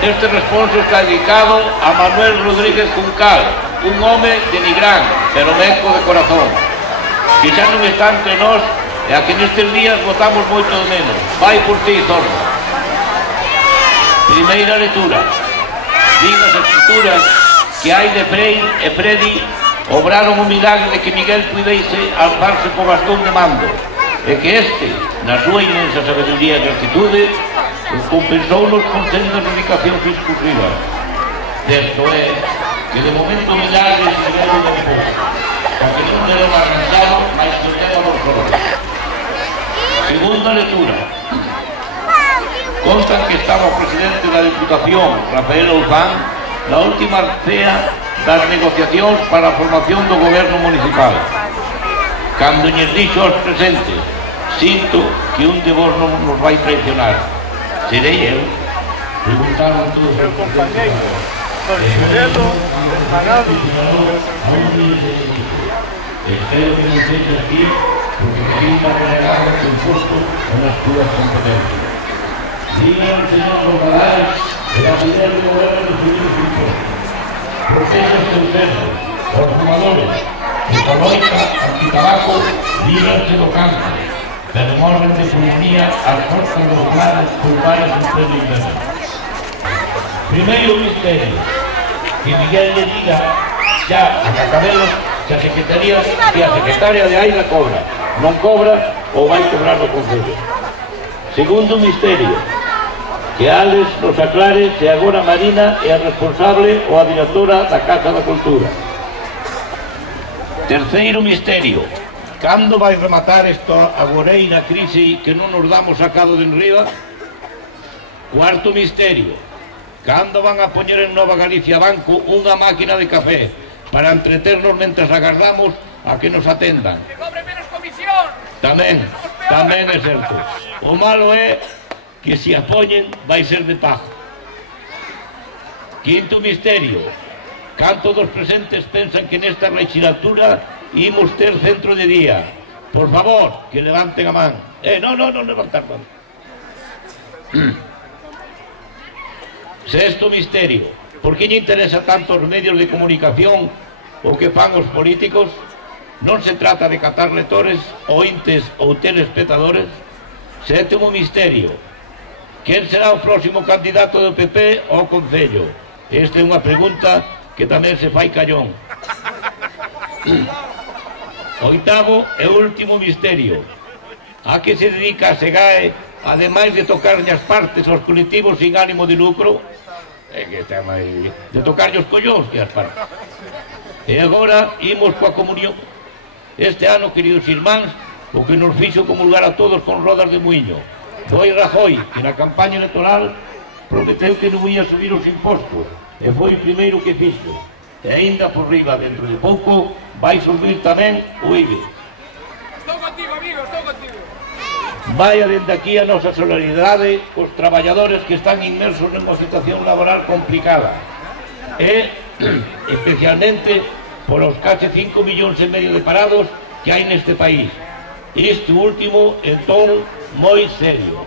Este responso está dedicado a Manuel Rodríguez Juncal, un home de Nigrán, pero meco de corazón, que xa non está entre nós e a que nestes días votamos moito de menos. Vai por ti, Zorro. Primeira lectura. Din as escrituras que hai de Frei e Fredi obraron o milagre de que Miguel puidese alzarse co bastón de mando, e que este, na súa inmensa sabedoría e actitude, compensou nos consellos de dedicación exclusiva. Certo é que de momento milagres se veron de pouco, porque non debemos alcanzar máis que o tema dos colores. Segunda lectura. Constan que estaba o presidente da Diputación, Rafael Ouzán, na última cea das negociacións para a formación do goberno municipal. Cando lles dixo aos presentes: sinto que un de vos non nos vai traicionar. Serei eu? Preguntaron todos os compañeiros. Espero que non sexa aquí, porque quería renegar o imposto nas túas competencias. Diga ao señor Roldán e a líder do goberno de subir os impostos. Proteja os seus cerros, os fumadores, e a loita antitabaco, líganse do campo, pero morren de pulmonía as forças dos lares culpares en pleno inverno. Primeiro misterio, que Miguel le diga xa a Cacabelos que a secretaria de Aida cobra. Non cobra ou vai cobrar no Concello. Segundo misterio, que Alex nos aclare se agora Marina é a responsable ou a directora da Casa da Cultura. Terceiro misterio, cando vai rematar esta agoreira crise que non nos damos sacado de enriba? Cuarto misterio, cando van a poñer en Nova Galicia Banco unha máquina de café para entreternos mentras agardamos a que nos atendan? Que cobre menos comisión! Tamén é certo. O malo é que se a poñen vai ser de pago. Quinto misterio, canto dos presentes pensan que nesta legislatura imos ter centro de día? Por favor, que levanten a man. Non levantar man. Sexto misterio, por que lle interesa tanto os medios de comunicación o que fan os políticos? Non se trata de catar lectores, ointes ou telespectadores. Sétimo misterio, quen será o próximo candidato do PP ao Concello? Esta é unha pregunta que tamén se fai callón. Oitavo e último misterio, a que se dedica a SEGAE, ademais de tocarlle as partes aos colectivos sin ánimo de lucro? De tocarlle os collóns que as partes. E agora imos coa comunión. Este ano, queridos irmáns, o que nos fixo comulgar a todos con rodas de muiño foi Rajoy, que na campaña electoral prometeu que non ia subir os impostos, e foi o primeiro que fixo. E aínda por riba, dentro de pouco, vai subir tamén o IBE. Estou contigo, amigo, estou contigo. Vai dende aquí a nosa solidaridade cos traballadores que están inmersos nunha situación laboral complicada, e especialmente polos case 5,5 millóns de parados que hai neste país. Este último en ton moi serio.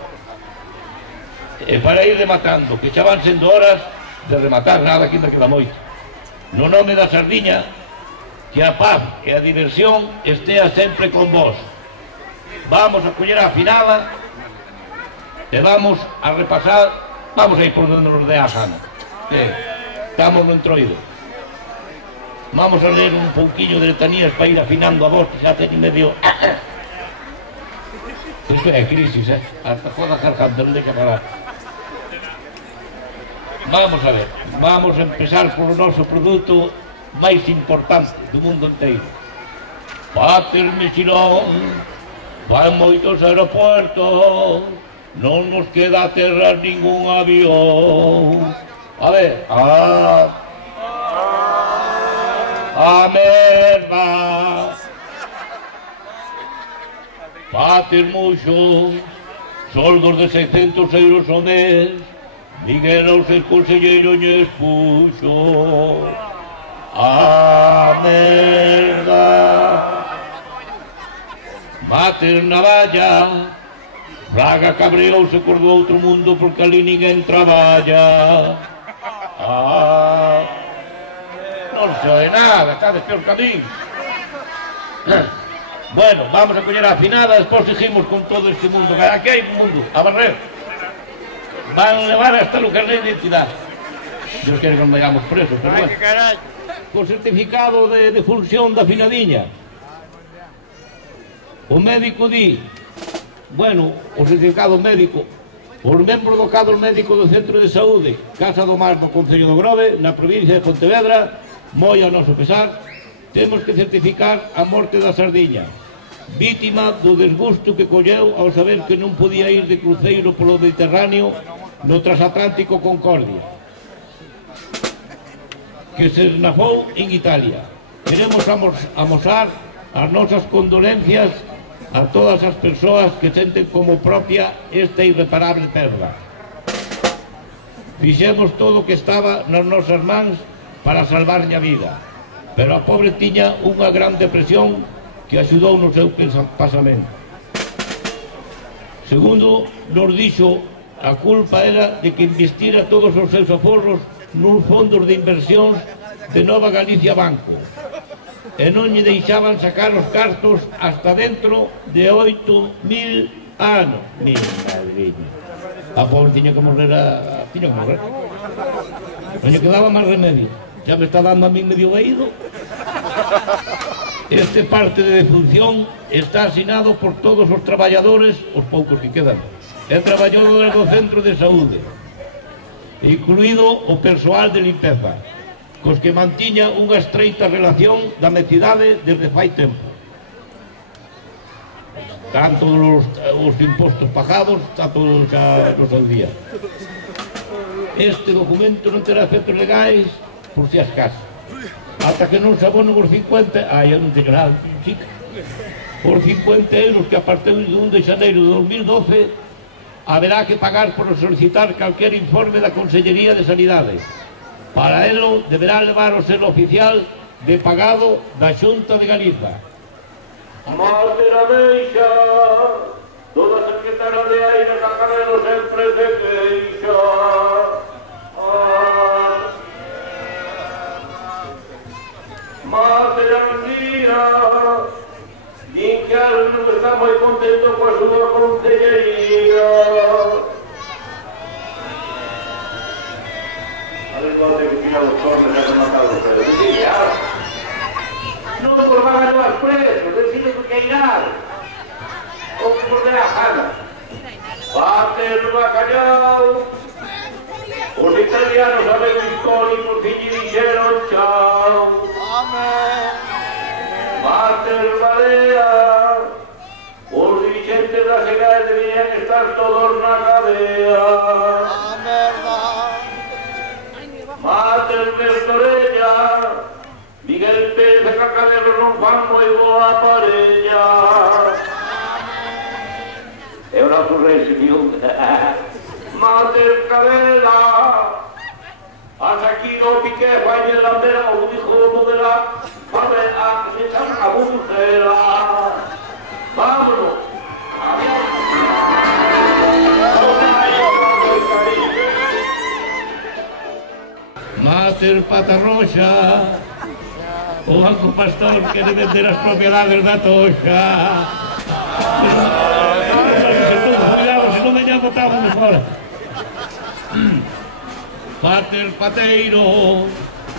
E para ir rematando, que xa van sendo horas de rematar, nada que ainda queda moito. No nome da sardiña, que a paz e a diversión estea sempre con vos. Vamos a coller a afinada e vamos a repasar, vamos a ir por donde nos dé a gana. Estamos no entroido. Vamos a ler un pouquiño de letanías para ir afinando a vos, que xa teñen medio... Isto é crisis, hasta joda cargando, non deixa parar. Vamos a ver, vamos a empezar polo noso produto máis importante do mundo inteiro. Pater Mexilón, van moitos aeropuertos, non nos queda aterrar ningún avión. A ver, a merda. Pater Muxo, soldos de 600 euros ao mes, Miguel ao ser conselleiro lle expuxo. A merda. Mater Navalla, Fraga cabreouse por do outro mundo porque ali ninguén traballa. Non se oe nada, está de peor camín. Bueno, vamos a coller a afinada, despois seguimos con todo este mundo. Aquí hai un mundo, a barrer. Van levar hasta o carnet de identidade. Dios quere que nos vayamos presos, pero bueno. Co certificado de defunción da finadiña. O médico di, bueno, o certificado médico, os membros do cadro médico do Centro de Saúde Casa do Mar no Concello do Grove, na provincia de Pontevedra, moi a noso pesar, temos que certificar a morte da sardiña, vítima do desgusto que colleu ao saber que non podía ir de cruceiro polo Mediterráneo no transatlántico Concordia, que se esnafou en Italia. Queremos amosar as nosas condolencias a todas as persoas que senten como propia esta irreparable perda. Fixemos todo o que estaba nas nosas mans para salvarlle a vida, pero a pobre tiña unha gran depresión que axudou no seu pasamento. Segundo nos dixo, a culpa era de que investira todos os seus aforros nuns fondos de inversións de Nova Galicia Banco, e non lle deixaban sacar os cartos hasta dentro de 8.000 anos. Mi madriña. A pobre tiña que morrer, tiña que morrer. Non lle quedaba máis remedio. Xa me está dando a mí medio oído. Este parte de defunción está asinado por todos os traballadores, os poucos que quedan, e traballadores do centro de saúde, incluído o persoal de limpeza, cos que mantiña unha estreita relación da mecidade desde fai tempo. Tanto os impostos pagados, tanto xa no seu día. Este documento non terá efectos legais por si as casas. Ata que non se abonen os 50... eu non teño nada, chica. Os 50 euros que a partir do 1 de xaneiro de 2012 haberá que pagar por solicitar calquer informe da Consellería de Sanidade. Para elo deberá levar o selo oficial de pagado da Xunta de Galiza. Mate na deixa, toda a secretaria de aire na carrera sempre se queixa. Mate na mentira, din que non está moi contento coa súa consellería. Pode que tirar os cornos e has matado os presos. Non por van a llevar presos, decide que hai nada. Ou que por ter a gana. Bate no bacallao. Os italianos a ver o icónico que lle dixeron chao. Bate no Barea. Os dirigentes da Segade deberían estar todos na cadea. Mate el Bertorella, Miguel Pérez de Cacadero non fan moi boa parella. É o noso rei, señor. Mate el Cadela, hasta aquí no piqué, vaya en la vera, o dijo de modela, favela, que se echan a bucera. Vámonos. Mater Patarroxa, o Banco Pastor quere vender as propiedades da Toxa. Cuidado, se non veñan botamos fora. Pater Pateiro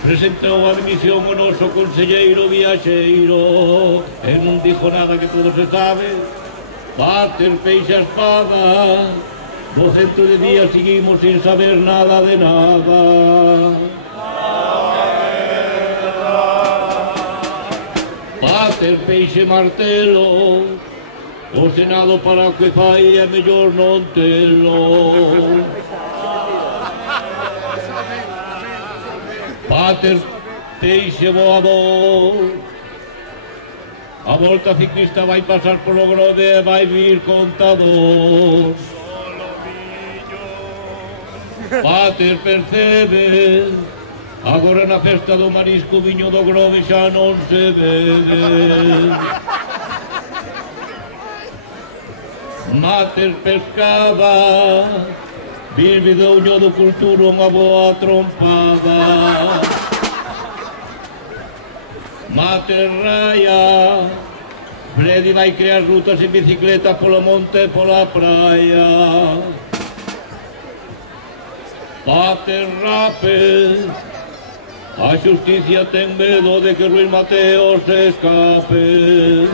presentou a dimisión o noso conselleiro viaxeiro e non dixo nada que todo se sabe. Pater Peixa Espada, no centro de día seguimos sin saber nada de nada. Pater Peixe Martelo, o Senado para o que fai é mellor non telo. Pater Peixe Voador, a volta ciclista vai pasar polo Grove e vai vir contador. Pater Percebe, agora na festa do marisco viño do Grove xa non se bebe. Mater pescada, vive do uño do culturo unha boa trompada. Mater raya, Freddy vai crear rutas en bicicleta polo monte e pola praia. Pater rape, a xusticia ten medo de que Ruiz Mateo se escape.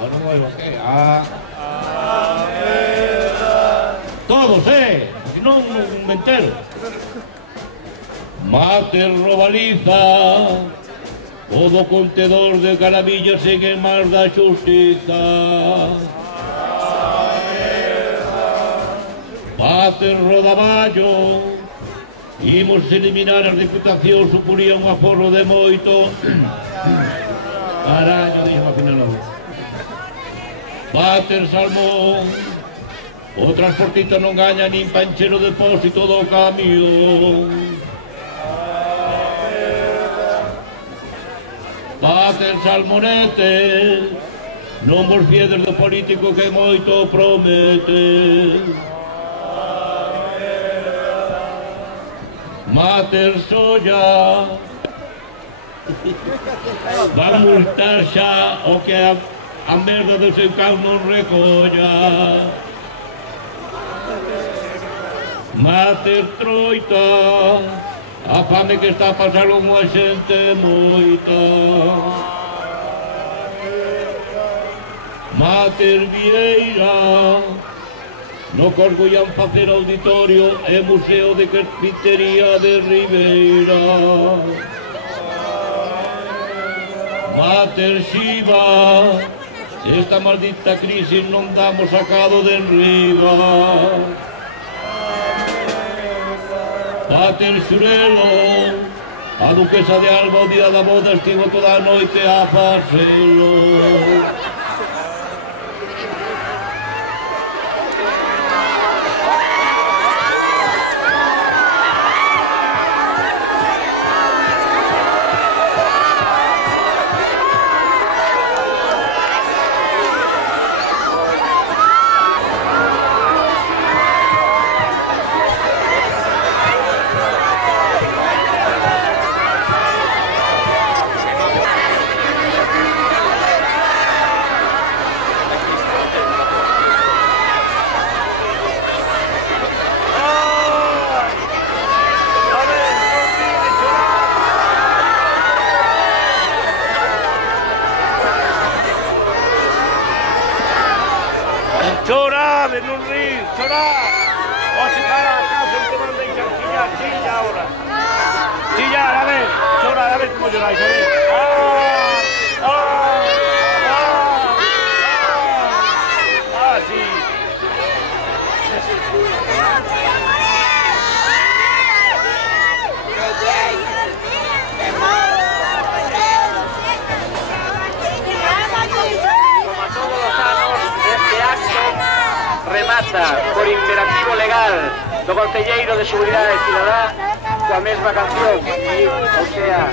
Non oigo que? Todos, si non me entero. Mater robaliza, o do contedor de carabillas en el mar da xustiza. Pater rodaballo, imos eliminar as diputacións, suporía un aforro de moito. Caraño, dixo a final logo. Pater salmón, o transportista non gaña nin panchero depósito do camión. Pater salmonete, non vos fiedes do político que moito promete. Mater solla, van multar xa o que a merda do seu can non recolla. Mater troita, a fame que está a pasar unha xente moita. Mater vieira, no Corgo ian facer auditorio e museo de carpintería de Ribeira. Mater xiva, esta maldita crisis non damos sacado de enriba. Pater xurelo, a duquesa de Alba o día da boda estivo toda a noite a facelo. Chorar, non rir, chorar. O chegar a casa te van a deixar chillar, chilla ahora. Chillar, a ver, chorar, a ver como lloráis, a ver. Sí. Remata por imperativo legal do Concelleiro de Seguridade Cidadá coa mesma canción, o sea,